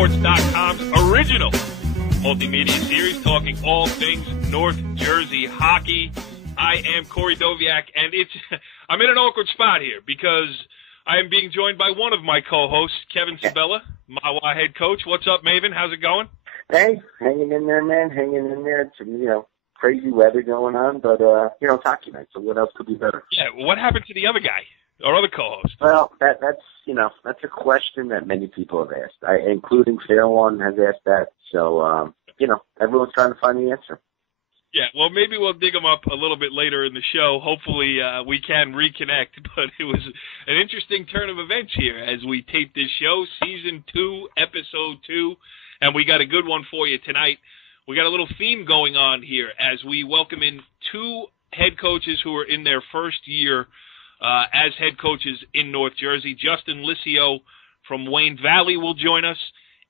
NorthJerseySports.com's original multimedia series talking all things North Jersey hockey. I am Cory Doviak, and I'm in an awkward spot here because I am being joined by one of my co-hosts, Kevin Sabella, Mahwah head coach. What's up, Maeven? How's it going? Hey, hanging in there, man. Hanging in there. It's, crazy weather going on, but, it's hockey night, so what else could be better? Yeah, what happened to the other guy, our other co-host? Well, that's a question that many people have asked, including Fair One has asked that, so, everyone's trying to find the answer. Yeah, well, maybe we'll dig them up a little bit later in the show. Hopefully we can reconnect, but it was an interesting turn of events here as we tape this show, Season 2, Episode 2, and we got a good one for you tonight. We got a little theme going on here as we welcome in two head coaches who are in their first year as head coaches in North Jersey. Justin Liscio from Wayne Valley will join us.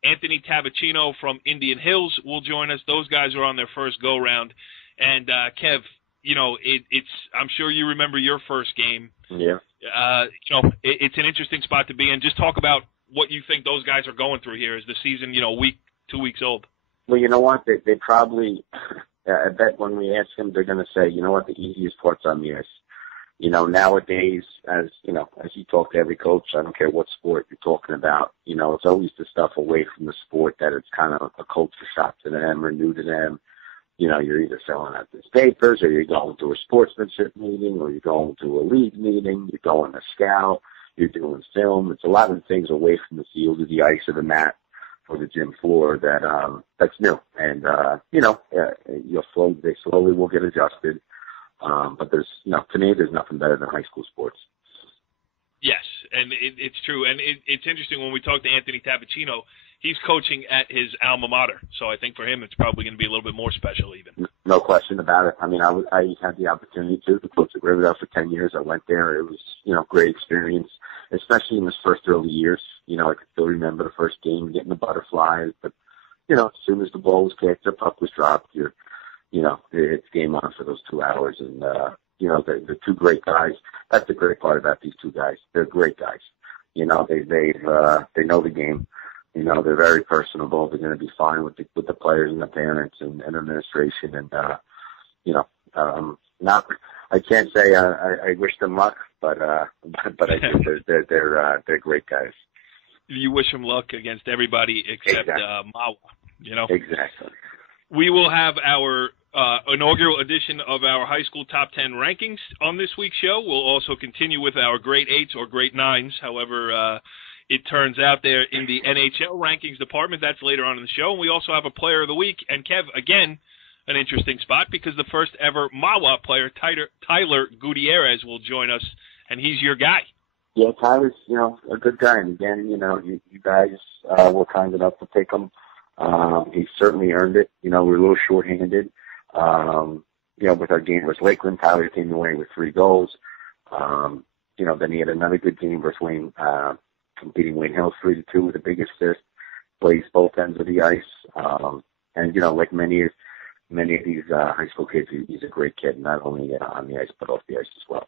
Anthony Tabbacchino from Indian Hills will join us. Those guys are on their first go-round. And, Kev, I'm sure you remember your first game. Yeah. It's an interesting spot to be in. Just talk about what you think those guys are going through here as the season, 2 weeks old. Well, you know what? They probably, I bet when we ask them, they're going to say, you know what, the easiest part's on the ice. Nowadays, as you talk to every coach, I don't care what sport you're talking about, it's always the stuff away from the sport that it's kind of a culture shock to them or new to them. You're either selling out these papers or you're going to a sportsmanship meeting or you're going to a league meeting, you're going to scout, you're doing film. It's a lot of things away from the field or the ice or the mat or the gym floor that's new. And, they slowly will get adjusted. But to me, there's nothing better than high school sports. Yes, and it's true. And it's interesting when we talk to Anthony Tabbacchino, he's coaching at his alma mater. So I think for him, it's probably going to be a little bit more special even. No question about it. I mean, I had the opportunity to coach at Riverdale for 10 years. I went there. It was, great experience, especially in his first early years. I could still remember the first game, getting the butterflies. But, as soon as the ball was kicked, the puck was dropped, it's game on for those 2 hours. And, they're two great guys. That's the great part about these two guys. They're great guys. They know the game. They're very personable. They're going to be fine with the players and the parents and administration. And, I can't say I wish them luck, but I think they're great guys. You wish them luck against everybody except Mahwah, Exactly. We will have our inaugural edition of our high school top 10 rankings on this week's show. We'll also continue with our grade 8s or grade 9s, however it turns out there in the NHL rankings department. That's later on in the show. And we also have a player of the week. And, Kev, again, an interesting spot because the first ever Mahwah player, Tyler Gutierrez, will join us, and he's your guy. Yeah, Tyler's, a good guy. And, again, you guys were kind enough to pick him. He certainly earned it. We're a little shorthanded. With our game versus Lakeland, Tyler came away with 3 goals. Then he had another good game versus Wayne, beating Wayne Hills 3-2 with a big assist. Plays both ends of the ice. Like many of these high school kids, he's a great kid, not only on the ice but off the ice as well.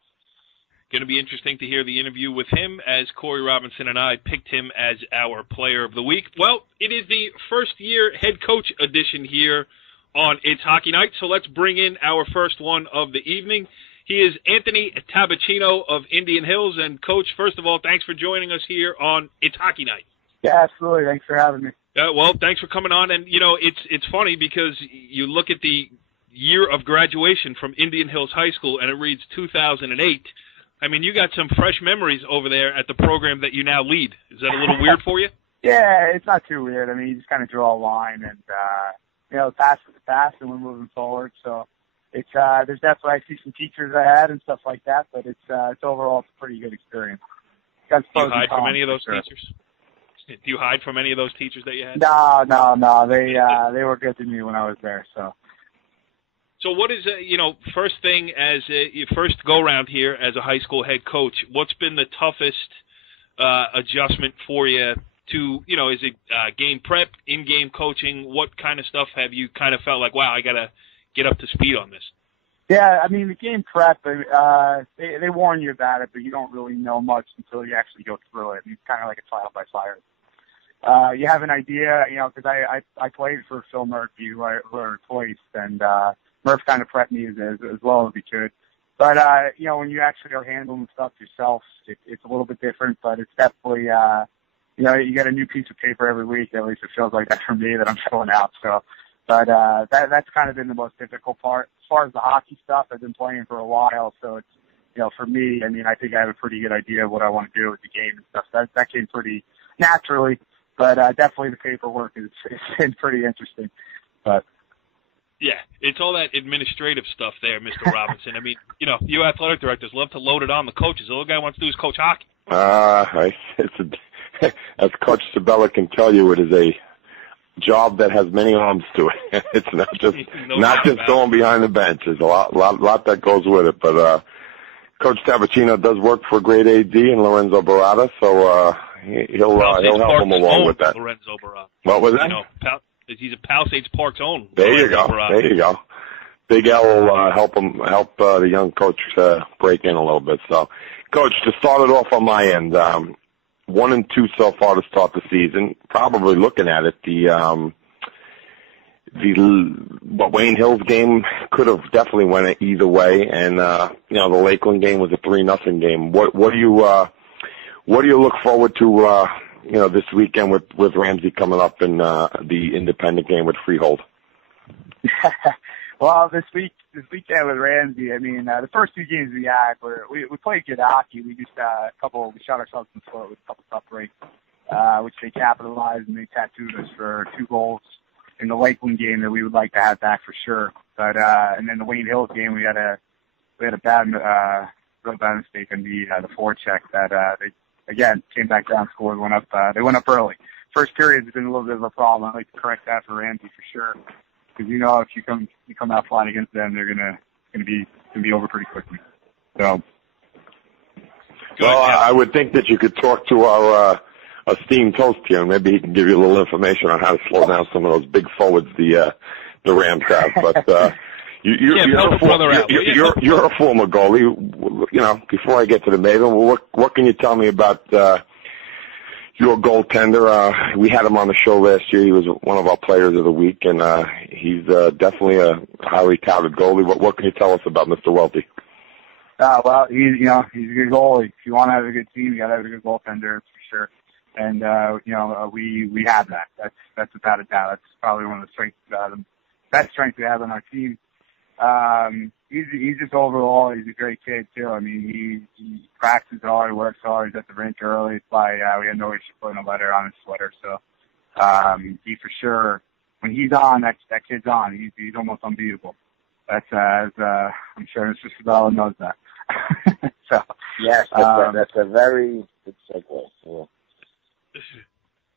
Going to be interesting to hear the interview with him as Cory Robinson and I picked him as our player of the week. Well, it is the first-year head coach edition here on It's Hockey Night, so let's bring in our first one of the evening. He is Anthony Tabbacchino of Indian Hills. And, Coach, first of all, thanks for joining us here on It's Hockey Night. Yeah, absolutely. Thanks for having me. Well, thanks for coming on. And, it's funny because you look at the year of graduation from Indian Hills High School, and it reads 2008. I mean, you got some fresh memories over there at the program that you now lead. Is that a little weird for you? Yeah, it's not too weird. I mean, you just kind of draw a line, and the past is the past, and we're moving forward. So it's there's definitely I see some teachers I had and stuff like that, but it's overall it's a pretty good experience. Do you hide from any of those teachers? Do you hide from any of those teachers that you had? No. They were good to me when I was there. So what is, first thing as your first go-round here as a high school head coach, what's been the toughest adjustment for you to, is it game prep, in-game coaching? What kind of stuff have you kind of felt like, wow, I got to get up to speed on this? Yeah, I mean, the game prep, they warn you about it, but you don't really know much until you actually go through it. It's kind of like a trial by fire. you have an idea, because I played for Phil Murphy, who I twice, and Murph kind of prepped me as well as he could. But, when you actually are handling stuff yourself, it's a little bit different, but it's definitely, you get a new piece of paper every week. At least it feels like that for me that I'm filling out. So, but that's kind of been the most difficult part. As far as the hockey stuff, I've been playing for a while, so it's, for me, I mean, I think I have a pretty good idea of what I want to do with the game and stuff. That came pretty naturally, but definitely the paperwork is been pretty interesting. But yeah, it's all that administrative stuff there, Mr. Robinson. I mean, you athletic directors love to load it on the coaches. All the guy wants to do is coach hockey. As Coach Sabella can tell you, it is a job that has many arms to it. It's not just going behind the bench. There's a lot that goes with it. But Coach Tabbacchino does work for Great AD and Lorenzo Barata, so he'll help him along with that. Lorenzo Barata. What was that? He's a Palisades Park's own. There you go. Big L will help the young coach break in a little bit. So, Coach, to start it off on my end, 1-2 so far to start the season. Probably looking at it, the Wayne Hills game could have definitely went either way, and the Lakeland game was a 3-0 game. What do you look forward to? This weekend with Ramsey coming up in the independent game with Freehold. Well, this weekend with Ramsey, I mean, the first 2 games we had, we played good hockey. We just we shot ourselves in the foot with a couple tough breaks, which they capitalized, and they tattooed us for 2 goals in the Lakeland game that we would like to have back for sure. But and then the Wayne Hills game, we had a bad real bad mistake on the forecheck that they again came back down, scored, went up. They went up early. First period has been a little bit of a problem. I'd like to correct that for Ramsey for sure, because if you come out flat against them, they're gonna be over pretty quickly. So. Well, I would think that you could talk to our esteemed host here, and maybe he can give you a little information on how to slow down some of those big forwards the Rams have. But you're a former goalie. Before I get to the Maeven, what can you tell me about your goaltender? We had him on the show last year. He was one of our players of the week, and he's definitely a highly touted goalie. What can you tell us about Mr. Welty? Well, he's a good goalie. If you want to have a good team, you got to have a good goaltender for sure. And we have that. That's without a doubt. That's probably one of the strengths, the best strength we have on our team. He's just overall, he's a great kid too. I mean, he practices hard, works hard, he's at the rink early. It's why we had no issue putting a letter on his sweater. So he for sure, when he's on, that kid's on. He's almost unbeatable. That's I'm sure Mr. Sabella knows that. So yes, that's a very good segue. Yeah.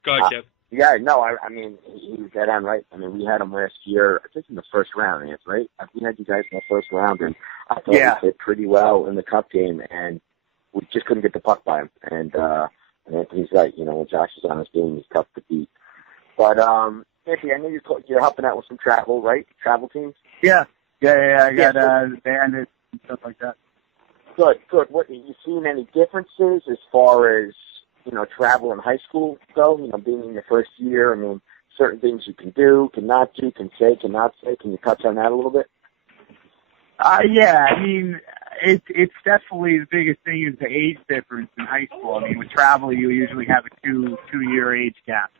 Go ahead, Kev. Yeah, no, I mean, he was dead on right. I mean, we had him last year, I think in the first round, right? We had you guys in the first round, and I thought we played pretty well in the cup game, and we just couldn't get the puck by him. And Anthony's right, when Josh is on his game, he's tough to beat. But, Anthony, I know you're helping out with some travel, right? Travel teams? Yeah. I got the band and stuff like that. Good. What, have you seen any differences as far as, travel in high school go, being in your first year? I mean, certain things you can do, cannot do, can say, cannot say. Can you touch on that a little bit? Yeah, I mean, it's definitely the biggest thing is the age difference in high school. I mean, with travel, you usually have a two-year age gap.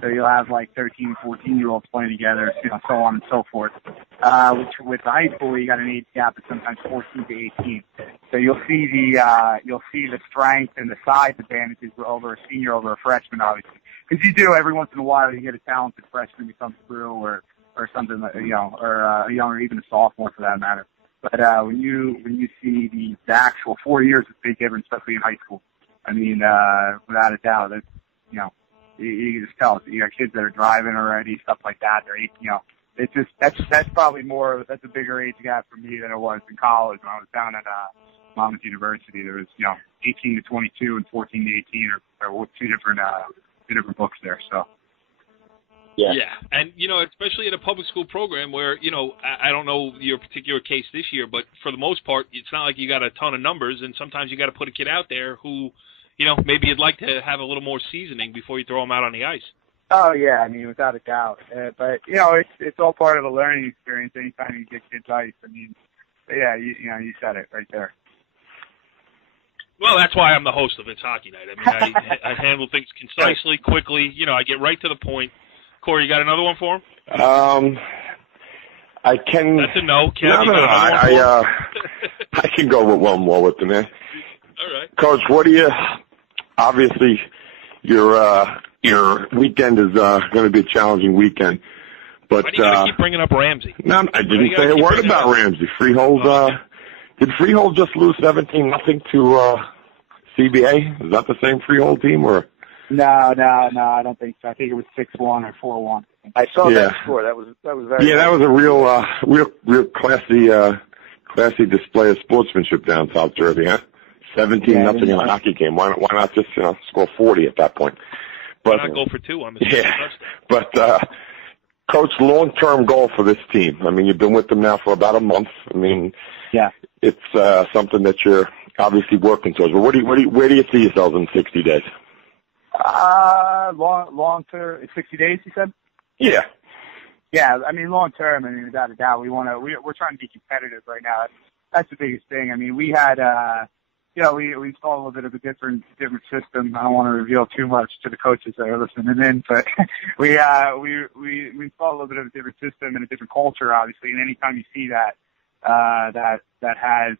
So you'll have like 13, 14-year-olds playing together, so on and so forth. Which with the high school, you got an age gap of sometimes 14 to 18. So you'll see the strength and the size advantages over a senior over a freshman, obviously. Because you do every once in a while, you get a talented freshman who comes through, or something like, or a younger, even a sophomore for that matter. But when you see the actual 4 years, it's a big difference, especially in high school. I mean, without a doubt, it's, you just tell. You got kids that are driving already, stuff like that. They're, it's just that's probably that's a bigger age gap for me than it was in college when I was down at Monmouth University. There was 18 to 22 and 14 to 18 are two different books there. So. Yeah, and especially in a public school program where I don't know your particular case this year, but for the most part, it's not like you got a ton of numbers, and sometimes you got to put a kid out there who maybe you'd like to have a little more seasoning before you throw them out on the ice. Oh yeah, I mean, without a doubt. But it's all part of the learning experience. Anytime you get kids ice, I mean, yeah, you said it right there. Well, that's why I'm the host of It's Hockey Night. I mean, I handle things concisely, quickly. I get right to the point. Corey, you got another one for him? I can. That's a no. No. I can go with one more with him, man. All right, Coach. What do you? Obviously, your weekend is going to be a challenging weekend. But why do you gotta keep bringing up Ramsey? No, I didn't say a word about Ramsey. Freehold. Did Freehold just lose 17-0 to CBA? Is that the same Freehold team or? No, I don't think so. I think it was 6-1 or 4-1. I saw that score. That was very. Yeah, that was a real classy display of sportsmanship down South Jersey, huh? 17-0 in a hockey game. Why not just score 40 at that point? But why not go for 2 on the but Coach, long-term goal for this team. I mean, you've been with them now for about a month. I mean, yeah, it's something that you're obviously working towards. But where do you see yourselves in 60 days? Long term, 60 days, you said? Yeah. Yeah, I mean, long term, I mean, without a doubt, we're trying to be competitive right now. That's the biggest thing. I mean, we had, we installed a little bit of a different system. I don't want to reveal too much to the coaches that are listening in, but we installed a little bit of a different system and a different culture, obviously. And anytime you see that has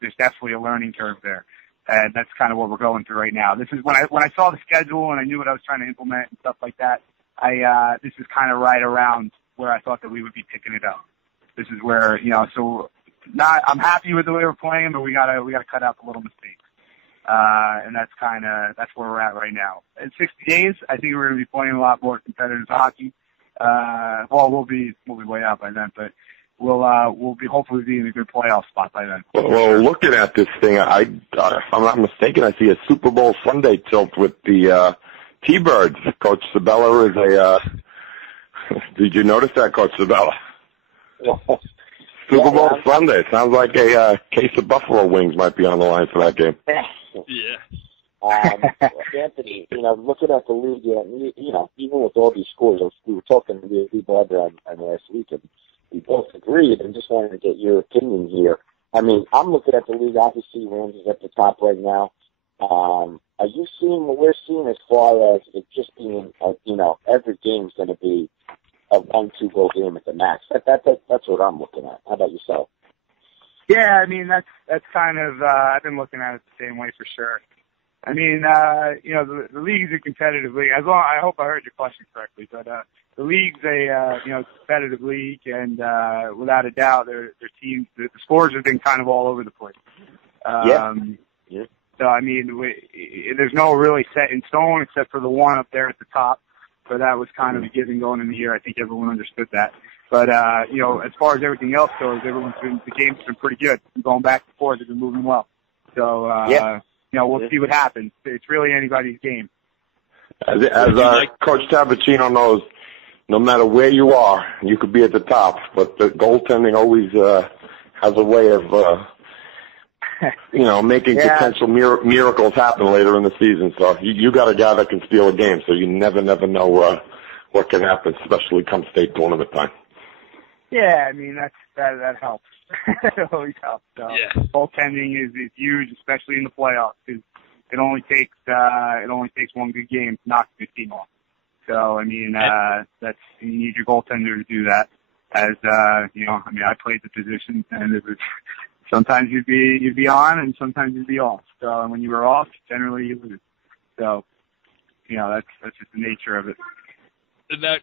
there's definitely a learning curve there. And that's kind of what we're going through right now. This is when I saw the schedule and I knew what I was trying to implement and stuff like that. This is kind of right around where I thought that we would be picking it up. This is where I'm happy with the way we're playing, but we gotta cut out the little mistakes. And that's where we're at right now. In 60 days, I think we're gonna be playing a lot more competitive hockey. We'll be way out by then, but we'll be hopefully be in a good playoff spot by then. Well, looking at this thing, if I'm not mistaken, I see a Super Bowl Sunday tilt with the T-Birds. Coach Sabella is a. Did you notice that, Coach Sabella? Super Bowl Sunday. Sounds like a case of buffalo wings might be on the line for that game. Yeah. Anthony, looking at the league, even with all these scores, we were talking to Barbara on last week, and we both agreed, and just wanted to get your opinion here. I mean, I'm looking at the league. Obviously, Rams is at the top right now. Are you seeing what we're seeing as far as it just being, every game's going to be a 1-2 goal game at the max? That's what I'm looking at. How about yourself? Yeah, I mean, that's kind of, I've been looking at it the same way for sure. I mean, the league's a competitive league. I hope I heard your question correctly, but the league's a competitive league, and without a doubt, their teams, the scores have been kind of all over the place. Yeah. So I mean, there's no really set in stone except for the one up there at the top. So that was kind of a given going in the year. I think everyone understood that. But as far as everything else goes, the game's been pretty good. Going back and forth, they've been moving well. So we'll see what happens. It's really anybody's game. As Coach Tabbacchino knows, no matter where you are, you could be at the top, but the goaltending always has a way of making potential miracles happen later in the season. So you got a guy that can steal a game, so you never know what can happen, especially come state tournament time. Yeah, I mean that helps. It always helps. So goaltending is huge, especially in the playoffs, because it only takes one good game to knock the team off. So I mean you need your goaltender to do that. As I played the position, and it was sometimes you'd be on and sometimes you'd be off. So when you were off, generally you lose. So that's just the nature of it.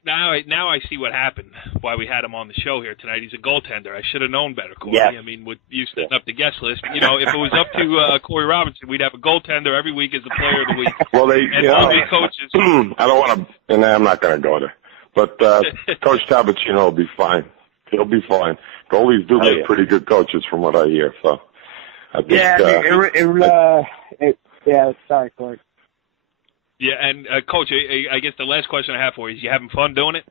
Now I see what happened, why we had him on the show here tonight. He's a goaltender. I should have known better, Cory. Yes. I mean, with you setting up the guest list, if it was up to Cory Robinson, we'd have a goaltender every week as the player of the week. Well, all these coaches. I don't want to, and I'm not going to go there. But Coach Tabbacchino will be fine. He'll be fine. Goalies do make pretty good coaches, from what I hear. So I think. Sorry, Cory. Yeah, and Coach, I guess the last question I have for you is: you having fun doing it?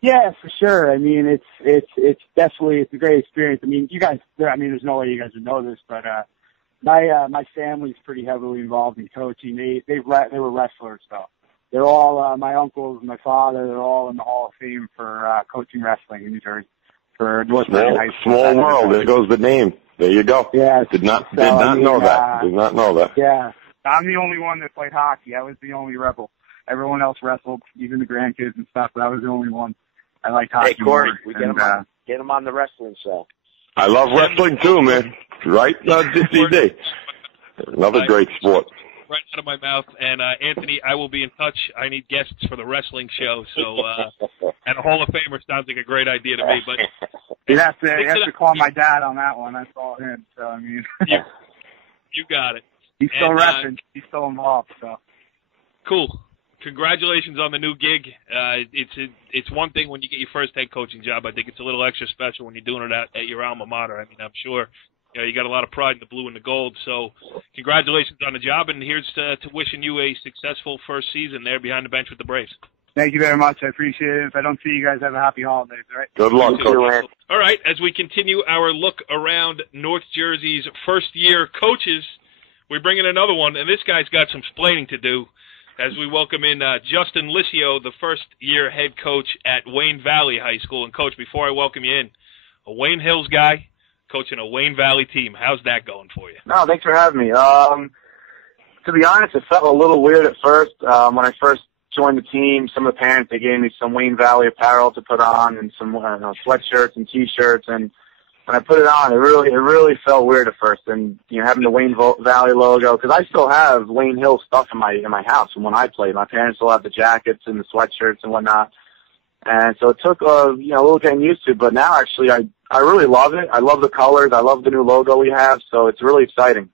Yeah, for sure. I mean, it's definitely a great experience. I mean, you guys. I mean, there's no way you guys would know this, but My family's pretty heavily involved in coaching. They were wrestlers, though. They're all my uncles, my father. They're all in the Hall of Fame for coaching wrestling in New Jersey for North American High School. Small world. There goes the name. There you go. Yeah. Did not know that. Did not know that. Yeah. I'm the only one that played hockey. I was the only rebel. Everyone else wrestled, even the grandkids and stuff, but I was the only one. I liked hockey. Hey, Cory, more. we get him on the wrestling show. I love wrestling too, man. Right, CD? Another great sport. Right out of my mouth. And Anthony, I will be in touch. I need guests for the wrestling show. So, and a Hall of Famer sounds like a great idea to me. But you have to call my dad on that one. That's all him. So I mean, you got it. He's still wrestling. He's still involved. So cool. Congratulations on the new gig. It's one thing when you get your first head coaching job. I think it's a little extra special when you're doing it at your alma mater. I mean, I'm sure you got a lot of pride in the blue and the gold. So congratulations on the job, and here's to wishing you a successful first season there behind the bench with the Braves. Thank you very much. I appreciate it. If I don't see you guys, have a happy holidays, all right? Good luck, Coach. All right, as we continue our look around North Jersey's first-year coaches, we bring in another one, and this guy's got some explaining to do as we welcome in Justin Liscio, the first-year head coach at Wayne Valley High School. And, Coach, before I welcome you in, a Wayne Hills guy coaching a Wayne Valley team. How's that going for you? No, thanks for having me. To be honest, it felt a little weird at first. When I first joined the team, some of the parents, they gave me some Wayne Valley apparel to put on and some sweatshirts and T-shirts. And when I put it on, it really felt weird at first. And having the Wayne Valley logo, because I still have Wayne Hill stuff in my house from when I played. My parents still have the jackets and the sweatshirts and whatnot. And so it took a little getting used to, but now actually I really love it. I love the colors. I love the new logo we have, so it's really exciting.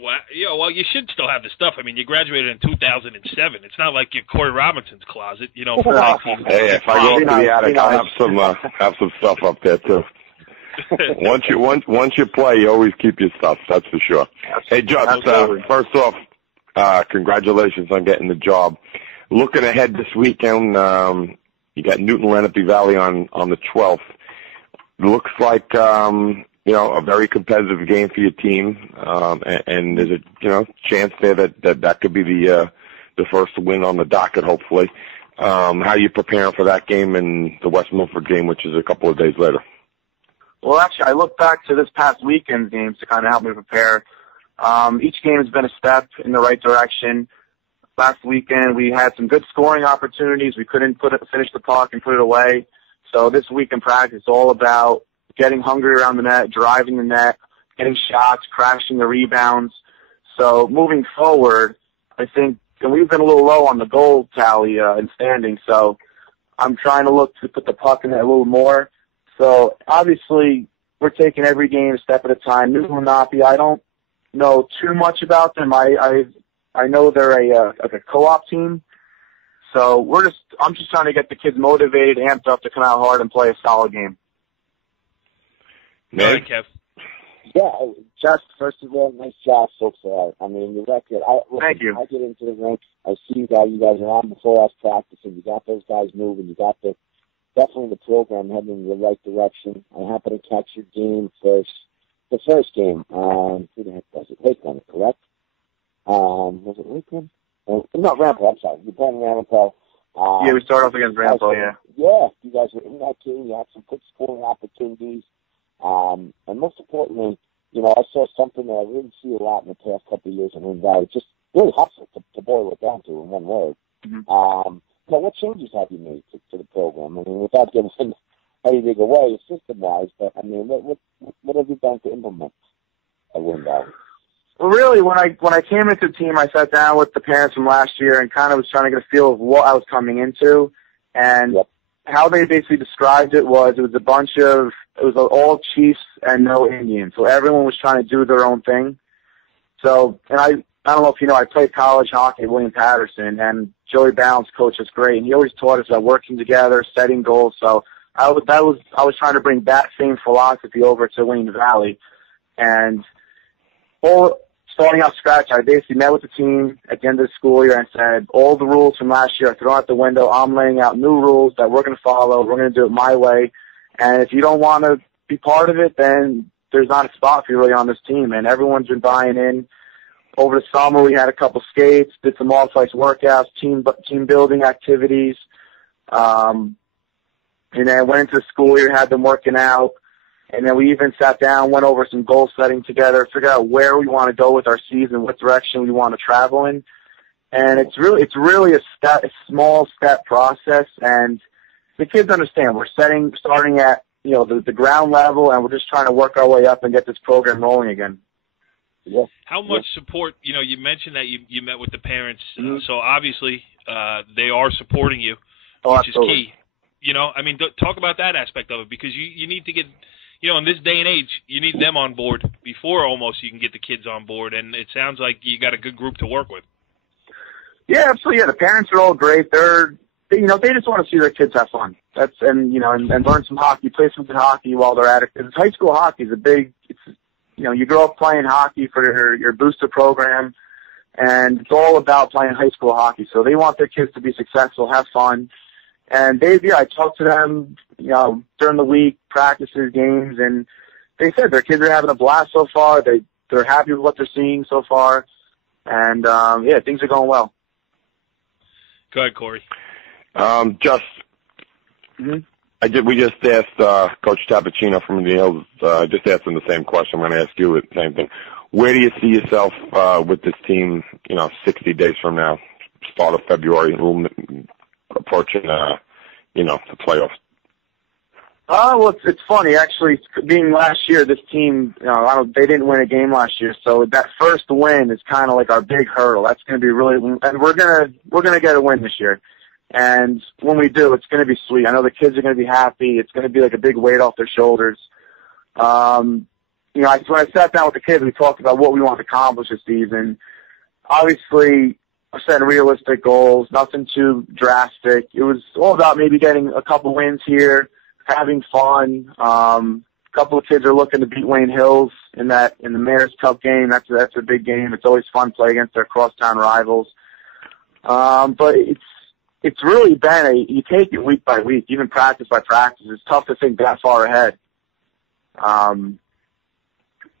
Well, you should still have the stuff. I mean, you graduated in 2007. It's not like your Cory Robinson's closet, for 19. Hey, if I go up to the attic, I'll have some stuff up there too. Once you play, you always keep your stuff. That's for sure. Hey, Just, first off, congratulations on getting the job. Looking ahead this weekend, you got Newton-Lenape Valley on the 12th. Looks like a very competitive game for your team, and there's a chance there that could be the first win on the docket, hopefully. How are you preparing for that game and the West Milford game, which is a couple of days later? Well, actually, I look back to this past weekend's games to kind of help me prepare. Each game has been a step in the right direction. Last weekend, we had some good scoring opportunities. We couldn't finish the puck and put it away. So this week in practice, it's all about getting hungry around the net, driving the net, getting shots, crashing the rebounds. So moving forward, I think, and we've been a little low on the goal tally and standing, so I'm trying to look to put the puck in there a little more. So obviously, we're taking every game a step at a time. Newton-Lenape, I don't know too much about them. I know they're a co-op team. So I'm just trying to get the kids motivated, amped up to come out hard and play a solid game. Go ahead, Kev. Yeah, just first of all, nice job so far. I mean, the record. Thank you. I get into the rink. I see you guys are on before us practicing. You got those guys moving. You got definitely the program heading in the right direction. I happen to catch your game first. The first game. Who the heck was it? Lakeland, correct? Was it Lakeland? No, Rampo. I'm sorry. You're playing Rampo. Yeah, we started off against Rampo. Yeah. Yeah, you guys were in that game. You had some good scoring opportunities. And most importantly, I saw something that I didn't see a lot in the past couple of years in Wayne Valley. Just really hustle to boil it down to in one word. Mm-hmm. What changes have you made to the program? I mean, without giving anything away system-wise, but I mean, what have you done to implement at Wayne Valley? Well, really, when I came into the team, I sat down with the parents from last year and kind of was trying to get a feel of what I was coming into. And how they basically described it was all Chiefs and no Indians. So everyone was trying to do their own thing. So, and I don't know if you know, I played college hockey at William Patterson, and Joey Balance coached us great. And he always taught us about working together, setting goals. So I was trying to bring that same philosophy over to Wayne Valley. And starting out scratch, I basically met with the team at the end of the school year and said, all the rules from last year are thrown out the window. I'm laying out new rules that we're going to follow. We're going to do it my way. And if you don't want to be part of it, then there's not a spot for you really on this team, and everyone's been buying in. Over the summer, we had a couple skates, did some off-ice workouts, team building activities, and then went into the school year, had them working out, and then we even sat down, went over some goal setting together, figured out where we want to go with our season, what direction we want to travel in, and it's really a small step process, and the kids understand we're starting at the ground level, and we're just trying to work our way up and get this program rolling again. Yeah. How much support, you mentioned that you met with the parents, so obviously they are supporting you, which absolutely. is key. Talk about that aspect of it, because you need to get, in this day and age, you need them on board before almost you can get the kids on board, and it sounds like you got a good group to work with. Yeah, absolutely. Yeah, the parents are all great. They just want to see their kids have fun. And learn some hockey, play some good hockey while they're at it. Because high school hockey is you grow up playing hockey for your booster program, and it's all about playing high school hockey. So they want their kids to be successful, have fun. And I talked to them, during the week, practices, games, and they said their kids are having a blast so far. They're happy with what they're seeing so far. And, things are going well. Go ahead, Cory. We just asked Coach Tabbacchino from the Hills. Just asked him the same question. I'm going to ask you the same thing. Where do you see yourself with this team? 60 days from now, start of February, approaching the playoffs. Well, it's funny actually. Being last year, this team, they didn't win a game last year, so that first win is kind of like our big hurdle. That's going to be really, and we're gonna get a win this year. And when we do, it's going to be sweet. I know the kids are going to be happy. It's going to be like a big weight off their shoulders. When I sat down with the kids, we talked about what we want to accomplish this season. Obviously, I set realistic goals, nothing too drastic. It was all about maybe getting a couple wins here, having fun. A couple of kids are looking to beat Wayne Hills in the Mayor's Cup game. That's a big game. It's always fun to play against their crosstown rivals. But it's really been you take it week by week, even practice by practice. It's tough to think that far ahead. But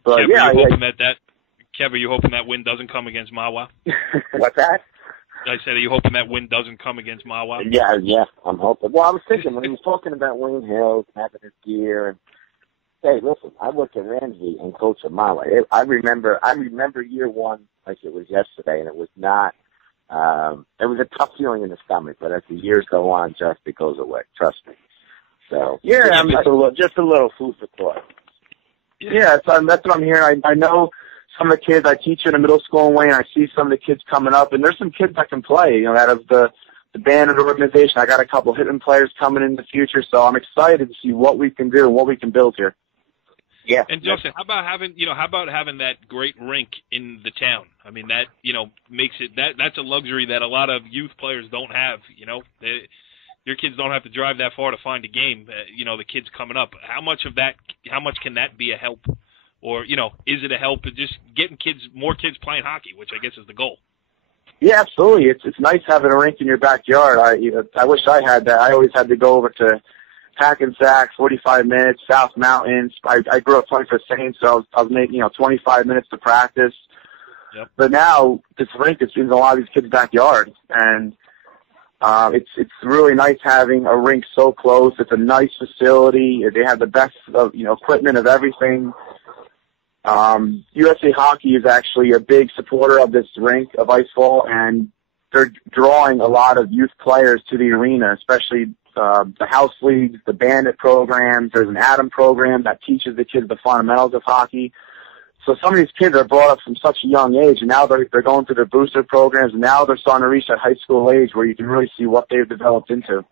Kev, yeah, Kev, are you hoping that win doesn't come against Mahwah? What's that? I said, are you hoping that win doesn't come against Mahwah? Yeah, I'm hoping. Well, I was thinking when he was talking about Wayne Hills having his gear, and hey, listen, I worked at Ramsey and coached at Mahwah. I remember year one like it was yesterday, and it was not. It was a tough feeling in the stomach, but as the years go on, it goes away. Trust me. So yeah, just a little food for thought. Yeah, that's what I'm hearing. I know some of the kids I teach in the middle school in Wayne. I see some of the kids coming up, and there's some kids that can play. Out of the band of the organization, I got a couple hitting players coming in the future. So I'm excited to see what we can do and what we can build here. Yeah. And Justin, how about having that great rink in the town? I mean, that makes it that's a luxury that a lot of youth players don't have. Your kids don't have to drive that far to find a game. The kids coming up. How much can that be a help? Or, is it a help in just getting more kids playing hockey, which I guess is the goal? Yeah, absolutely. It's nice having a rink in your backyard. I wish I had that. I always had to go over to Hackensack, 45 minutes, South Mountains. I grew up playing for the Saints, so I was making 25 minutes to practice. Yep. But now this rink is in a lot of these kids' backyard, and it's really nice having a rink so close. It's a nice facility. They have the best of equipment of everything. USA Hockey is actually a big supporter of this rink of Icefall, and they're drawing a lot of youth players to the arena, especially the house leagues, the bandit programs. There's an Adam program that teaches the kids the fundamentals of hockey. So some of these kids are brought up from such a young age, and now they're going through their booster programs, and now they're starting to reach that high school age where you can really see what they've developed into.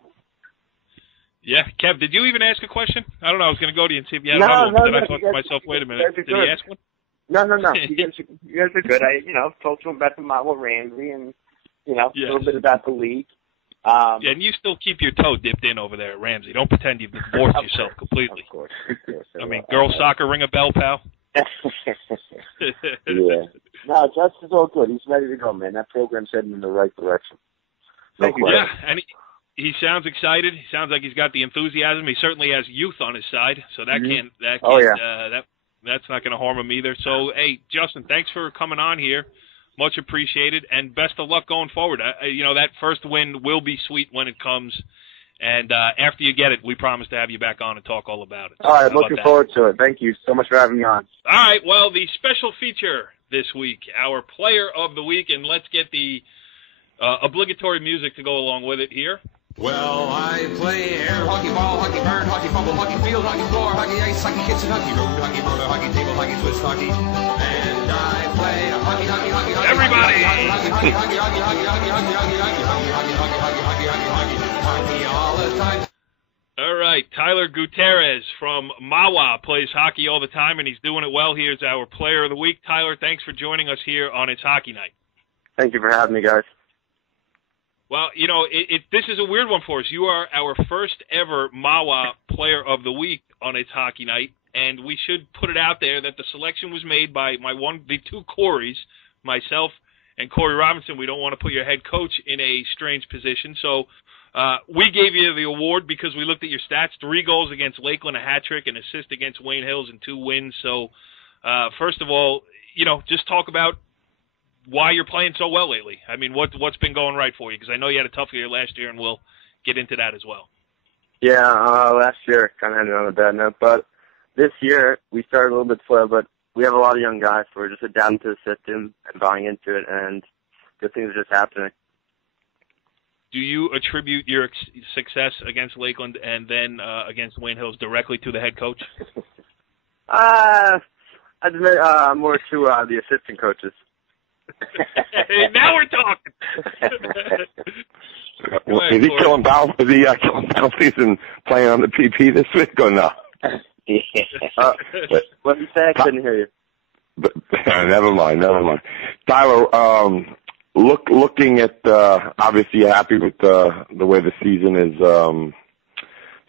Yeah, Kev, did you even ask a question? I don't know. I was going to go to you and see if you had one. Then I thought to myself, wait a minute, did he ask one? No. You guys are good. I told you about the Mahwah Ramsey and a little bit about the league. Yeah, and you still keep your toe dipped in over there at Ramsey. Don't pretend you've divorced yourself completely. Of course. I mean, girls soccer, ring a bell, pal. Yeah. No, Justin's all good. He's ready to go, man. That program's heading in the right direction. Thank you. Yeah, and he sounds excited. He sounds like he's got the enthusiasm. He certainly has youth on his side, so that That's not going to harm him either. So, hey, Justin, thanks for coming on here. Much appreciated, and best of luck going forward. That first win will be sweet when it comes, and after you get it, we promise to have you back on and talk all about it. So all right, looking forward to it. Thank you so much for having me on. All right, well, the special feature this week, our player of the week, and let's get the obligatory music to go along with it here. Well, I play air hockey, ball hockey, bird hockey, fumble hockey, field hockey, floor hockey, ice hockey, kitchen hockey, road hockey, roller hockey, table hockey, twist hockey, and I play hockey, hockey, hockey, hockey. Everybody! Hockey, hockey, hockey, hockey, hockey, hockey, hockey, hockey, hockey, hockey, hockey, hockey, hockey, hockey all the time. All right, Tyler Gutierrez from Mahwah plays hockey all the time, and he's doing it well. Here's our player of the week. Tyler, thanks for joining us here on It's Hockey Night. Thank you for having me, guys. Well, this is a weird one for us. You are our first ever Mahwah player of the week on It's Hockey Night, and we should put it out there that the selection was made by the two Corys, myself and Cory Robinson. We don't want to put your head coach in a strange position, so we gave you the award because we looked at your stats: 3 goals against Lakeland, a hat trick, an assist against Wayne Hills, and 2 wins. So, first of all, just talk about why you're playing so well lately. I mean, what's been going right for you? Because I know you had a tough year last year, and we'll get into that as well. Yeah, last year kind of ended on a bad note, but this year we started a little bit slow, but we have a lot of young guys, so we're just adapting to the system and buying into it, and good things are just happening. Do you attribute your success against Lakeland and then against Wayne Hills directly to the head coach? I'd admit more to the assistant coaches. Now we're talking. Is he killing penalties and playing on the PP this week or no? What did you say? I couldn't hear you. But, never mind. Tyler, looking at obviously you're happy with the way the season is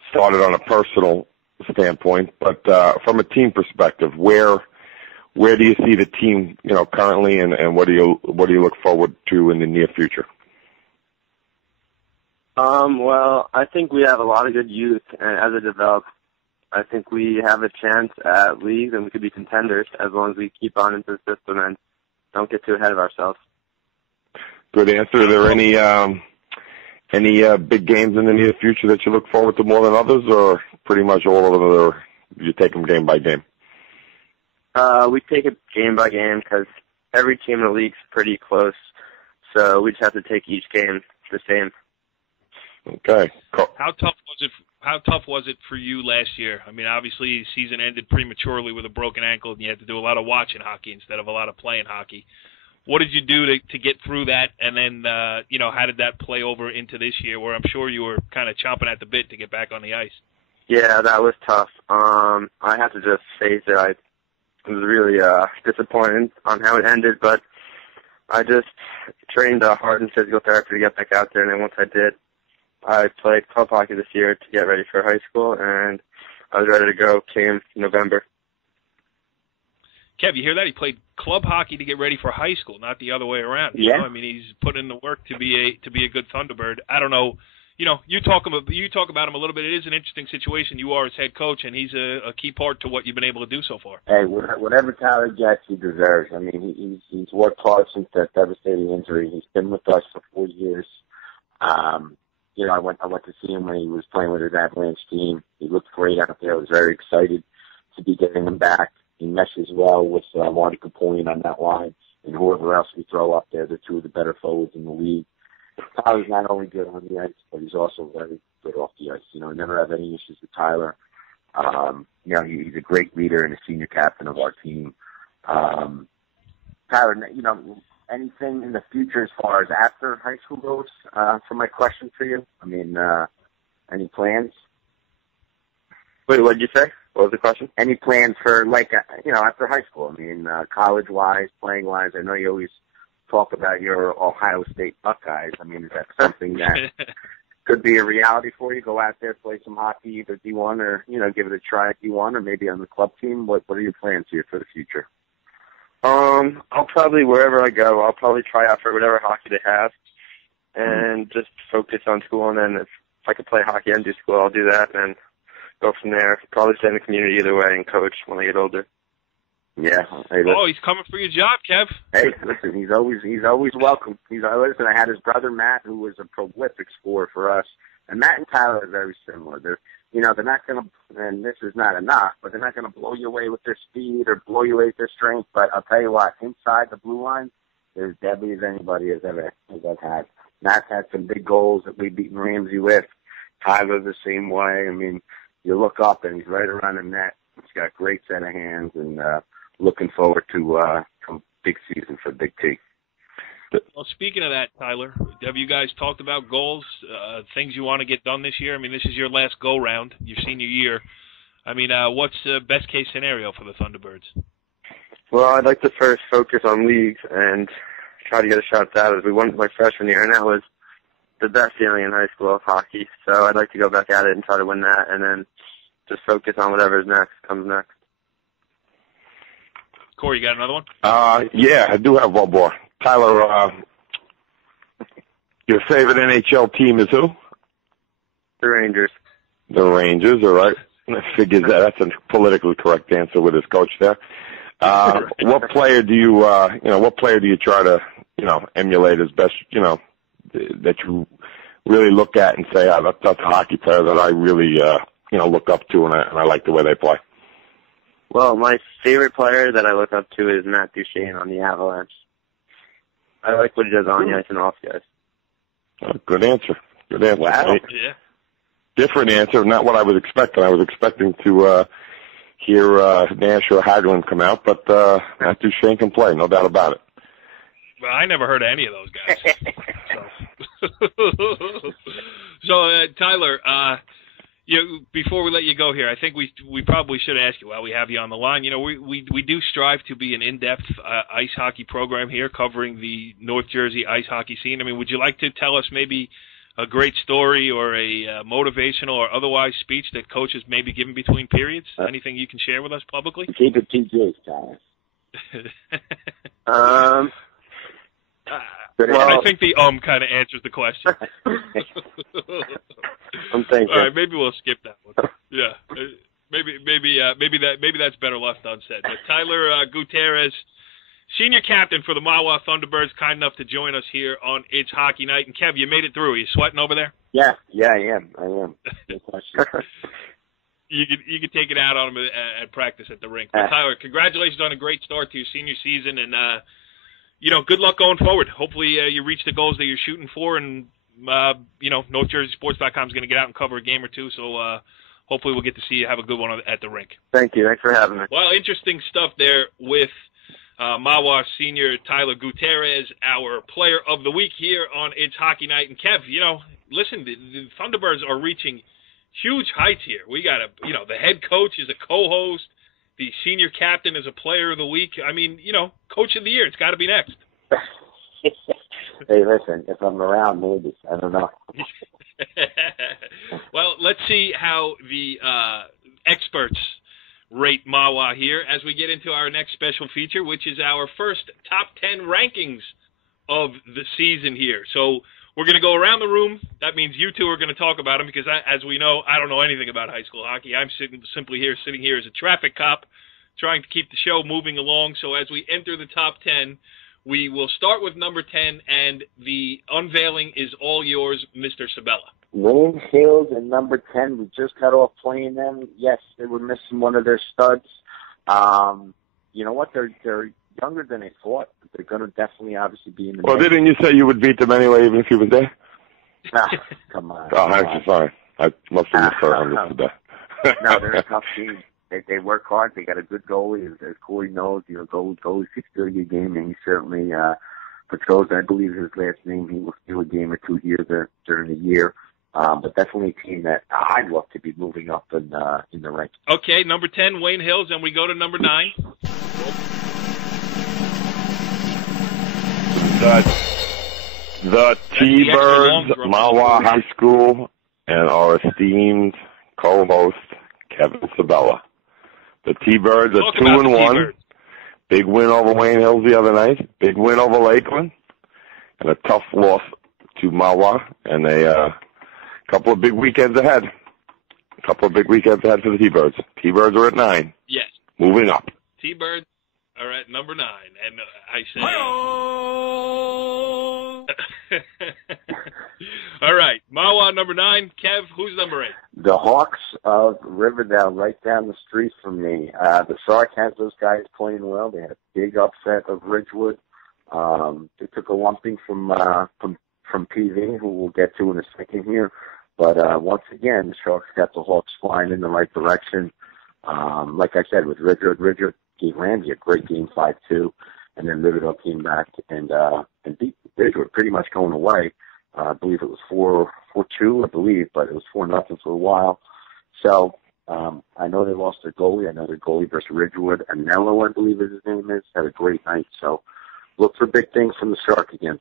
started on a personal standpoint, but from a team perspective, where do you see the team, currently, and what do you look forward to in the near future? Well, I think we have a lot of good youth, and as it develops, I think we have a chance at leagues, and we could be contenders as long as we keep on into the system and don't get too ahead of ourselves. Good answer. Are there any big games in the near future that you look forward to more than others, or pretty much all of them you take them game by game? We take it game by game because every team in the league's pretty close, so we just have to take each game the same. Okay. Cool. How tough was it for you last year? I mean, obviously, the season ended prematurely with a broken ankle, and you had to do a lot of watching hockey instead of a lot of playing hockey. What did you do to get through that, and then how did that play over into this year, where I'm sure you were kind of chomping at the bit to get back on the ice? Yeah, that was tough. I had to just face it. I was really disappointed on how it ended, but I just trained hard in physical therapy to get back out there, and then once I did, I played club hockey this year to get ready for high school, and I was ready to go. Came November. Kev, you hear that? He played club hockey to get ready for high school, not the other way around. Yeah. I mean, he's put in the work to be a good Thunderbird. I don't know. You talk about him a little bit. It is an interesting situation. You are his head coach, and he's a key part to what you've been able to do so far. Hey, whatever Tyler gets, he deserves. I mean, he's worked hard since that devastating injury. He's been with us for 4 years. I went to see him when he was playing with his Avalanche team. He looked great out there. I was very excited to be getting him back. He meshes well with Marty Kapoyan on that line, and whoever else we throw up there. They're two of the better forwards in the league. Tyler's not only good on the ice, but he's also very good off the ice. I never have any issues with Tyler. He's a great leader and a senior captain of our team. Tyler, anything in the future as far as after high school goes, for my question for you? I mean, any plans? Wait, what did you say? What was the question? Any plans for, after high school? I mean, college-wise, playing-wise, I know you always talk about your Ohio State Buckeyes. I mean, is that something that could be a reality for you? Go out there, play some hockey, either D1 or, give it a try at D1 or maybe on the club team. What are your plans here for the future? I'll probably, wherever I go, I'll probably try out for whatever hockey they have and just focus on school. And then if I could play hockey and do school, I'll do that and go from there. Probably stay in the community either way and coach when I get older. Yeah. Hey, he's coming for your job, Kev. Hey, listen, he's always welcome. Listen, I had his brother Matt, who was a prolific scorer for us, and Matt and Tyler are very similar. They're not going to, and this is not enough, but they're not going to blow you away with their speed or blow you away with their strength. But I'll tell you what, inside the blue line, they're as deadly as anybody has ever had. Matt's had some big goals that we've beaten Ramsey with. Tyler the same way. I mean, you look up and he's right around the net. He's got a great set of hands, and looking forward to a big season for Big T. Well, speaking of that, Tyler, have you guys talked about goals, things you want to get done this year? I mean, this is your last go-round, your senior year. I mean, what's the best-case scenario for the Thunderbirds? Well, I'd like to first focus on leagues and try to get a shot at that, as we won my freshman year, and that was the best feeling in high school of hockey. So I'd like to go back at it and try to win that, and then just focus on whatever's comes next. Cory, you got another one? Yeah, I do have one more. Tyler, your favorite NHL team is who? The Rangers. The Rangers, all right. I figured that's a politically correct answer with his coach there. What player do you, what player do you try to, emulate as best, that you really look at and say, that's a hockey player that I really, look up to, and I like the way they play? Well, my favorite player that I look up to is Matt Duchene on the Avalanche. I like what he does on the ice and off the ice. Oh, good answer. Good answer. Wow. Yeah. Different answer, not what I was expecting. I was expecting to hear Nash or Hagelin come out, but Matt Duchene can play, no doubt about it. Well, I never heard of any of those guys. So Tyler, before we let you go here, I think we probably should ask you while we have you on the line. We do strive to be an in-depth ice hockey program here, covering the North Jersey ice hockey scene. I mean, would you like to tell us maybe a great story or a motivational or otherwise speech that coaches may be given between periods? Anything you can share with us publicly? Keep it PG's, Tyler. Well, I think the kind of answers the question. I'm thinking. All right, maybe we'll skip that one. Yeah, maybe that's better left unsaid. But Tyler Gutierrez, senior captain for the Mahwah Thunderbirds, kind enough to join us here on It's Hockey Night. And Kev, you made it through. Are you sweating over there? Yeah, I am. No question. You could take it out on him at practice at the rink. But Tyler, congratulations on a great start to your senior season, and good luck going forward. Hopefully you reach the goals that you're shooting for, and NorthJerseySports.com is going to get out and cover a game or two, so hopefully we'll get to see you have a good one at the rink. Thank you. Thanks for having me. Well, interesting stuff there with Mahwah senior Tyler Gutierrez, our player of the week here on It's Hockey Night. And Kev, listen, the Thunderbirds are reaching huge heights here. We got the head coach is a co-host. The senior captain is a player of the week. I mean, coach of the year. It's got to be next. Hey, listen, if I'm around, maybe. I don't know. Well, let's see how the experts rate Mahwah here as we get into our next special feature, which is our first top 10 rankings of the season here. So we're going to go around the room. That means you two are going to talk about them because, as we know, I don't know anything about high school hockey. I'm sitting here as a traffic cop trying to keep the show moving along. So as we enter the top 10, we will start with number 10, and the unveiling is all yours, Mr. Sabella. Wayne Hills and number 10, we just got off playing them. Yes, they were missing one of their studs. You know what? They're younger than I thought. They're going to definitely, obviously, be in the. Well, didn't you say you would beat them anyway, even if you were there? Come on. Oh, I'm sorry. I must have misunderstood that. No, they're a tough team. They work hard. They got a good goalie, as Cory knows. Goalie takes a good game, and he certainly patrols. I believe his last name. He will steal a game or two here during the year. But definitely a team that I'd love to be moving up in the ranks. Okay, number 10, Wayne Hills, and we go to number 9. The T-Birds, Mahwah High School, and our esteemed co-host, Kevin Sabella. The T-Birds are 2-1. Big win over Wayne Hills the other night. Big win over Lakeland. And a tough loss to Mahwah. And a couple of big weekends ahead. For the T-Birds. T-Birds are at 9. Yes. Moving up. T-Birds are at number 9, and I say... All right, Mahwah number 9. Kev, who's number 8? The Hawks of Riverdale, right down the street from me. The Shark has those guys playing well. They had a big upset of Ridgewood. They took a lumping from PV, who we'll get to in a second here. But once again, the Sharks got the Hawks flying in the right direction. Like I said, with Ridgewood gave Ramsey a great game, 5-2, and then Riverdale came back and beat Ridgewood pretty much going away. I believe it was 4-2, I believe, but it was 4-0 for a while. So I know they lost their goalie. I know their goalie versus Ridgewood. Anello, I believe his name is, had a great night. So look for big things from the Shark again.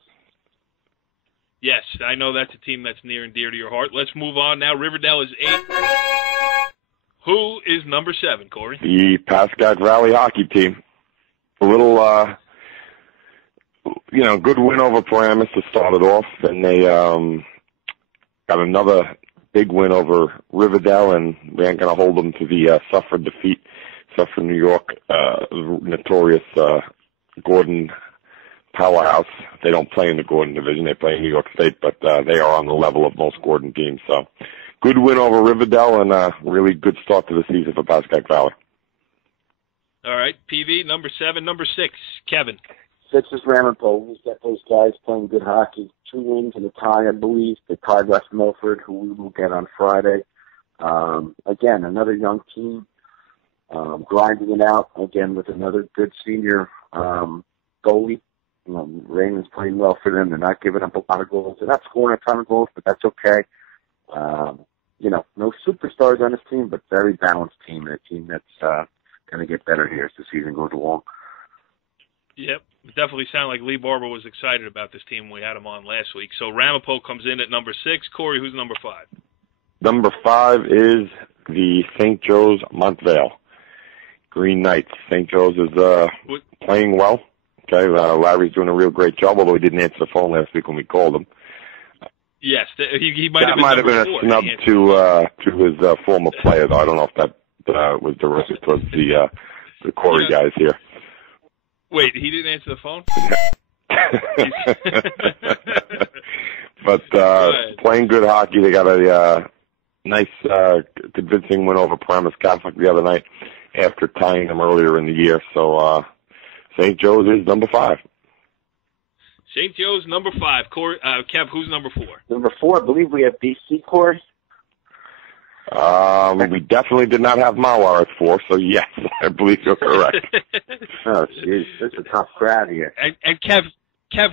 Yes, I know that's a team that's near and dear to your heart. Let's move on now. Riverdale is 8. Who is number 7, Cory? The Pascagoula Valley hockey team. A little, good win over Paramus to start it off. Then they got another big win over Riverdale, and they ain't going to hold them to the Suffolk defeat. Suffolk, New York, notorious Gordon powerhouse. They don't play in the Gordon division. They play in New York State, but they are on the level of most Gordon teams. So good win over Riverdale and a really good start to the season for Pascagoula Valley. All right, PV, number 7. Number 6, Kevin. 6 is Ramapo. He's got those guys playing good hockey. 2 wins and a tie, I believe. They tied West Milford, who we will get on Friday. Again, another young team grinding it out, again, with another good senior goalie. Raymond's playing well for them. They're not giving up a lot of goals. They're not scoring a ton of goals, but that's okay. No superstars on this team, but very balanced team, and a team that's going to get better here as the season goes along. Yep, it definitely sounded like Lee Barber was excited about this team when we had him on last week. So Ramapo comes in at number 6. Cory, who's number 5? Number 5 is the St. Joe's Montvale Green Knights. St. Joe's is playing well. Okay, Larry's doing a real great job, although he didn't answer the phone last week when we called him. Yes, he might have been. That might have been a snub to his former player, though. I don't know if that was directed towards the Cory guys here. Wait, he didn't answer the phone? But playing good hockey. They got a nice, convincing win over Paramus Catholic the other night after tying them earlier in the year. So St. Joe's is number 5. St. Joe's number 5. Cory, Kev, who's number 4? Number 4, I believe we have BC, Cory. We definitely did not have Mahwah at 4, so yes, I believe you're correct. Oh, jeez, this is a tough crowd here. And Kev,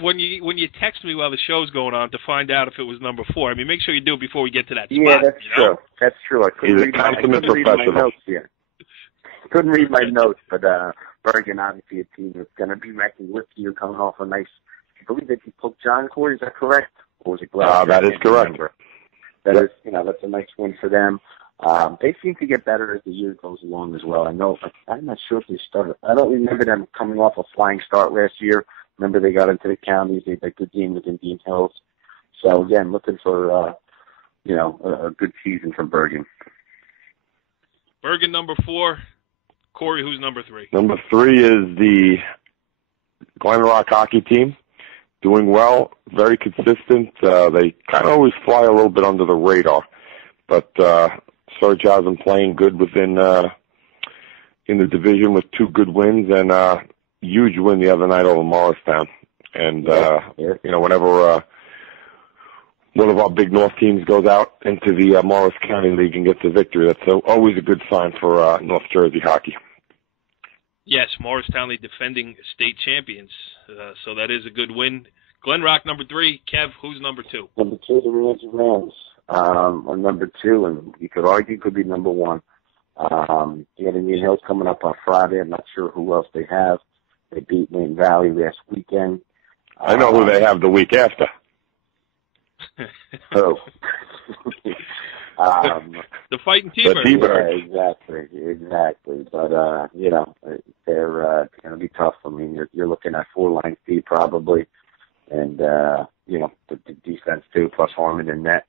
when you text me while the show's going on to find out if it was number 4, I mean, make sure you do it before we get to that spot. Yeah, that's true. That's true. I couldn't read my notes here. Couldn't read my notes, but Bergen, obviously a team that's going to be wrecking with you, coming off a nice. I believe that he Pope John, Cory. Is that correct? Or was it Glasgow? That is correct. Remember. That is, that's a nice win for them. They seem to get better as the year goes along as well. I'm not sure if they started. I don't remember them coming off a flying start last year. Remember they got into the counties. They had a good game with Indian Hills. So again, looking for a good season from Bergen. Bergen number 4. Cory, who's number 3? Number 3 is the Glen Rock hockey team. Doing well, very consistent. They kind of always fly a little bit under the radar, but Serge has them playing good within in the division with 2 good wins and a huge win the other night over Morristown. And whenever one of our big North teams goes out into the Morris County League and gets a victory, that's always a good sign for North Jersey hockey. Yes, Morristown, the defending state champions. So that is a good win. Glen Rock, number 3. Kev, who's number 2? Number 2, the Rams. On number 2, and you could argue could be number 1. You got Indian Hills coming up on Friday. I'm not sure who else they have. They beat Main Valley last weekend. I know who they have the week after. So. The Fighting T-Birds. Yeah, exactly. But, they're going to be tough. I mean, you're looking at 4-line speed probably. And, the defense too, plus Harmon and net.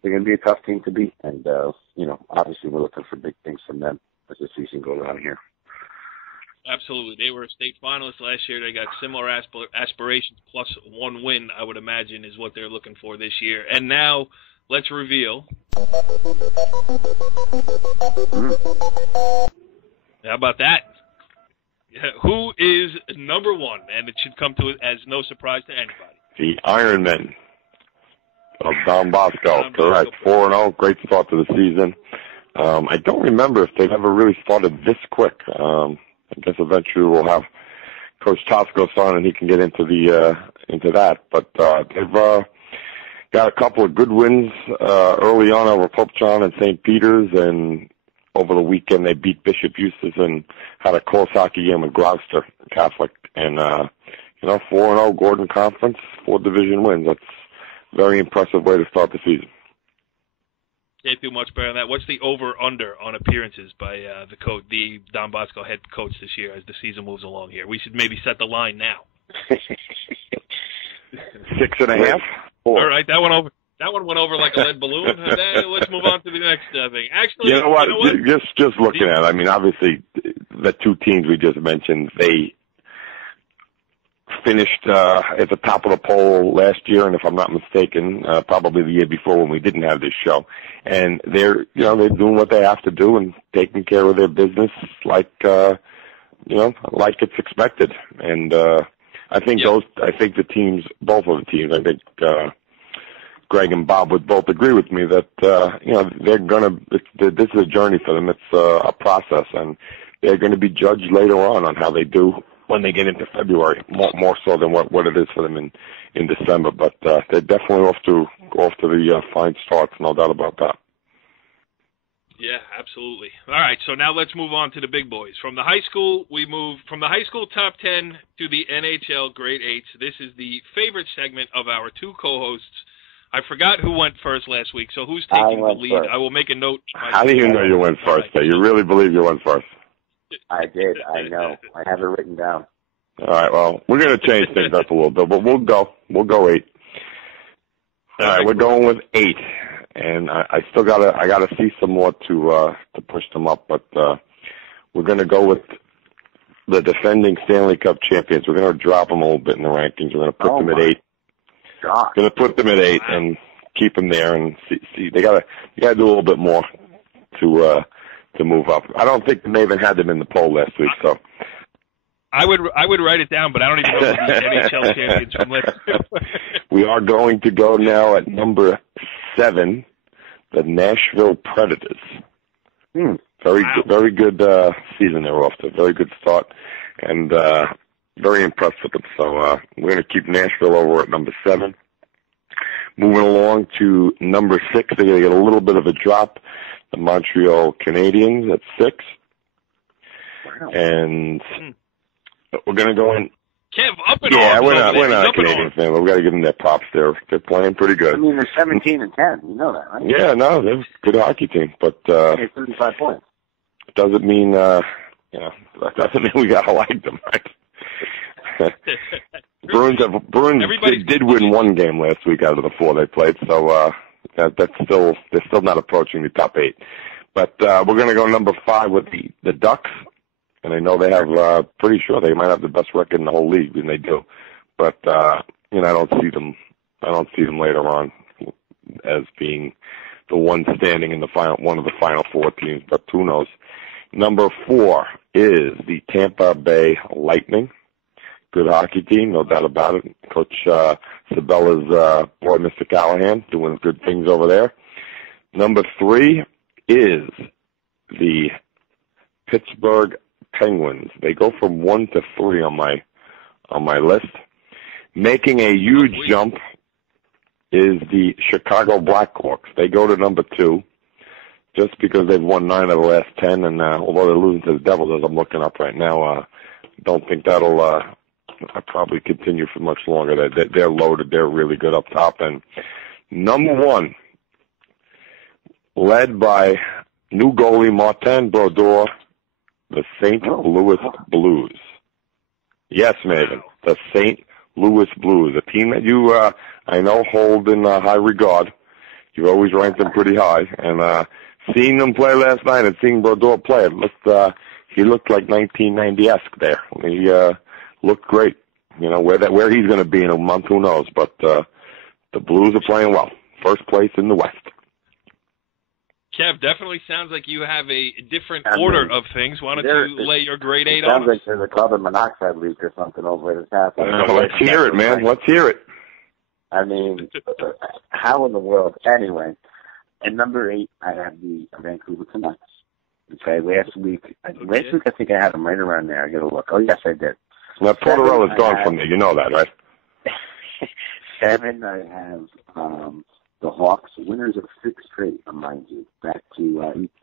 They're going to be a tough team to beat. And, obviously we're looking for big things from them as the season goes on here. Absolutely. They were a state finalist last year. They got similar aspirations plus one win, I would imagine, is what they're looking for this year. And now, let's reveal. How about that? Who is number one? And it should come to as no surprise to anybody. The Ironmen of Don Bosco. Correct. 4-0. Great start to the season. I don't remember if they've ever really started this quick. I guess eventually we'll have Coach Toscos on and he can get into that. But they've got a couple of good wins early on over Pope John and St. Peter's, and over the weekend they beat Bishop Eustace and had a close hockey game with Gloucester Catholic. And 4-0 Gordon Conference, 4 division wins. That's a very impressive way to start the season. Can't do much better than that. What's the over/under on appearances by the Don Bosco head coach this year as the season moves along here? We should maybe set the line now. 6.5. All right, that one went over like a lead balloon. Let's move on to the next thing. Actually, you know what? Just looking at it, I mean, obviously, the 2 teams we just mentioned, they finished at the top of the poll last year, and if I'm not mistaken, probably the year before when we didn't have this show. And they're doing what they have to do and taking care of their business like it's expected. And I think the teams, both of the teams, I think Greg and Bob would both agree with me that this is a journey for them. It's a process, and they're going to be judged later on how they do when they get into February, more so than what it is for them in December. But they're definitely off to the fine starts, no doubt about that. Yeah, absolutely. All right, so now let's move on to the big boys. From the high school, we move from the high school top 10 to the NHL Great 8. This is the favorite segment of our 2 co-hosts. I forgot who went first last week, so who's taking the lead? First. I will make a note. How do you know you went first? You really believe you went first? I did. I know. I have it written down. All right. Well, we're going to change things up a little bit, but we'll go 8. All right. We're going with 8, and I still gotta see some more to push them up, but we're going to go with the defending Stanley Cup champions. We're going to drop them a little bit in the rankings. We're going to put them at 8. God. Going to put them at 8 and keep them there, and see. They gotta do a little bit more to move up. I don't think Maeven had them in the poll last week, so I would write it down, but I don't even know the NHL champions from last week. We are going to go now at number 7, the Nashville Predators. Very good season they're off to. Very good start, and very impressed with them. So we're going to keep Nashville over at number 7. Moving along to number 6, they're going to get a little bit of a drop. The Montreal Canadiens at 6. Wow. And we're going to go in. Kev, up and yeah, on. we're not a Canadian fan, but we've got to give them their props. They're playing pretty good. I mean, they're 17-10. You know that, right? Yeah, no, they're a good hockey team, but 35 points. Doesn't mean that doesn't mean we got to like them, right? Bruins did win 1 game last week out of the 4 they played, so they're still not approaching the top 8. But we're going to go number 5 with the Ducks, and I know they have pretty sure they might have the best record in the whole league, and they do. But I don't see them later on as being the one standing in one of the final 4 teams. But who knows? Number 4 is the Tampa Bay Lightning. Good hockey team, no doubt about it. Coach Sabella's boy, Mr. Callahan, doing good things over there. Number 3 is the Pittsburgh Penguins. They go from 1 to 3 on my list. Making a huge jump is the Chicago Blackhawks. They go to number 2 just because they've won 9 of the last 10, and although they're losing to the Devils, as I'm looking up right now, don't think that'll probably continue for much longer. They're loaded. They're really good up top. And number 1, led by new goalie Martin Brodeur, the St. Louis Blues. Yes, Maeven, the St. Louis Blues, a team that you, I know, hold in high regard. You always rank them pretty high. And seeing them play last night and seeing Brodeur play, it looked he looked like 1990-esque there. He looked great. Where he's going to be in a month, who knows? But the Blues are playing well. First place in the West. Kev, definitely sounds like you have a different order of things. Why don't you lay your grade 8 on? Sounds like there's a carbon monoxide leak or something over at his house. Let's hear it, man. Let's hear it. I mean, how in the world? Anyway, at number 8, I have the Vancouver Canucks. Okay, last week I think I had them right around there. I got to look. Oh, yes, I did. Now, Tortorella's gone from there. You know that, right? 7, I have the Hawks, winners of 6 straight, mind you, back to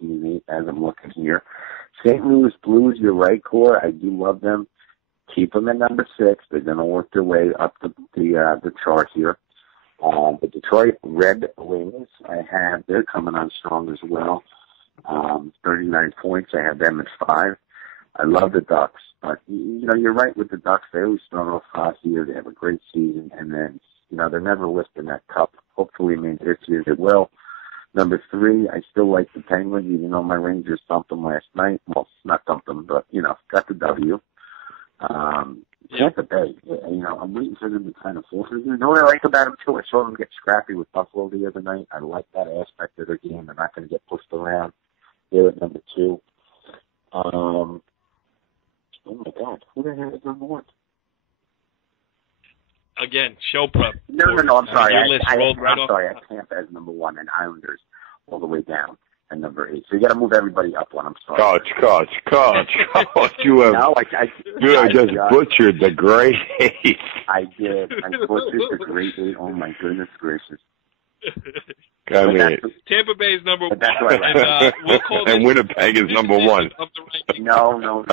18-8 as I'm looking here. St. Louis Blues, you're right, Cory. I do love them. Keep them at number 6. They're going to work their way up the chart here. The Detroit Red Wings, they're coming on strong as well. 39 points. I have them at 5. I love the Ducks, but you're right with the Ducks. They always start off hot here. They have a great season, and then they're never lifting that cup. Hopefully, maybe this year they will. Number 3, I still like the Penguins, even though my Rangers thumped them last night. Well, not thumped them, but got the W. Tampa Bay, I'm waiting for them to kind of force it. You know what I like about them too? I saw them get scrappy with Buffalo the other night. I like that aspect of their game. They're not going to get pushed around. They're at number 2. Oh my God, who the hell is number 1? Again, show prep. No, I'm sorry. I'm sorry. I Tampa as number 1 and Islanders all the way down at number 8. So you got to move everybody up one. I'm sorry. Coach. You have just butchered the Great 8. I did. I butchered the Great 8. Oh my goodness gracious. Tampa Bay is number 1. That's right. And, we'll call and Winnipeg is number 1. No.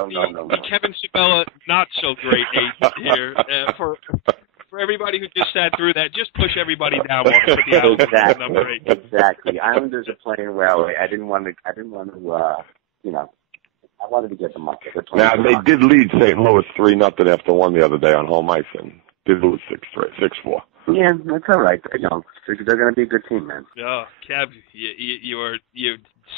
Kevin Sabella, not so great 8 here. For everybody who just sat through that, just push everybody down. Exactly. Number 8. Exactly. Islanders are playing well. I didn't want to. I wanted to get them up. Now they did lead St. Louis 3-0 after 1 the other day on home ice, and did lose 6-4. Yeah, that's all right. They're going to be a good team, man. Oh, Kev, you're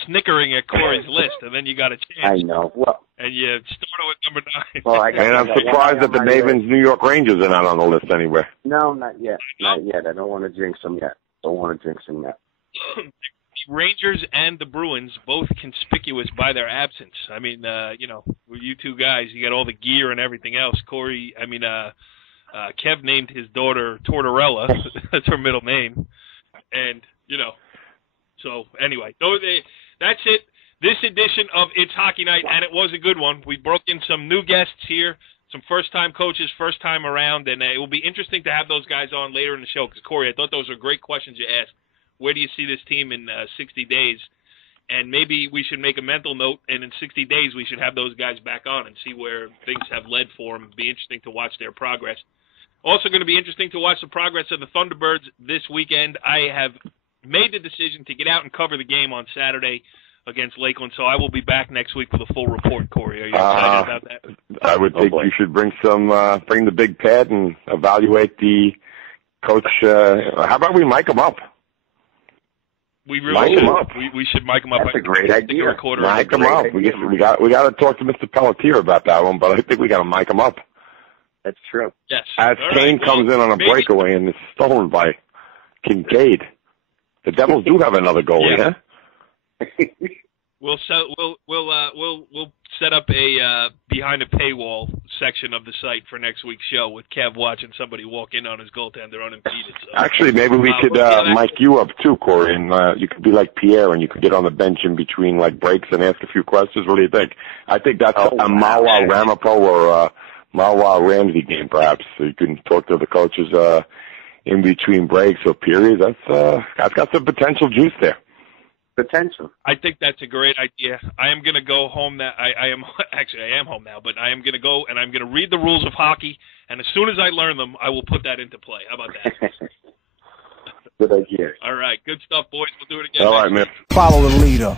snickering at Cory's list, and then you got a chance. I know. Well, and you started with number 9. Well, I'm surprised that the Maeven's New York Rangers are not on the list anywhere. No, not yet. Not yet. I don't want to jinx them yet. The Rangers and the Bruins, both conspicuous by their absence. I mean, you two guys, you got all the gear and everything else. Cory, Kev named his daughter Tortorella. That's her middle name. And, so anyway, that's it. This edition of It's Hockey Night, and it was a good one. We broke in some new guests here, some first-time coaches, first time around, and it will be interesting to have those guys on later in the show because, Cory, I thought those were great questions you asked. Where do you see this team in 60 days? And maybe we should make a mental note, and in 60 days we should have those guys back on and see where things have led for them. It'll be interesting to watch their progress. Also going to be interesting to watch the progress of the Thunderbirds this weekend. I have made the decision to get out and cover the game on Saturday against Lakeland, so I will be back next week with a full report, Cory. Are you excited about that? I would think you should bring the big pad and evaluate the coach. How about we mic him up? We really should. We should mic him up. That's a great idea. Mic him up. We got to talk to Mr. Pelletier about that one, but I think we got to mic him up. That's true. Yes. As Kane comes in on a breakaway and is stolen by Kincaid. The Devils do have another goalie, huh? We'll set up a behind a paywall section of the site for next week's show with Kev watching somebody walk in on his goaltender unimpeded. So. Actually, maybe we could mic you up too, Cory, and you could be like Pierre, and you could get on the bench in between like breaks and ask a few questions. What do you think? I think that's a Mahwah Ramapo or Mahwah Ramsey game, perhaps. So you can talk to the coaches in between breaks or periods. That's got some potential juice there. Potential. I think that's a great idea. I am going to go home now. I am home now, but I am going to go and I'm going to read the rules of hockey, and as soon as I learn them, I will put that into play. How about that? Good idea. All right. Good stuff, boys. We'll do it again. All right, man. Follow the leader.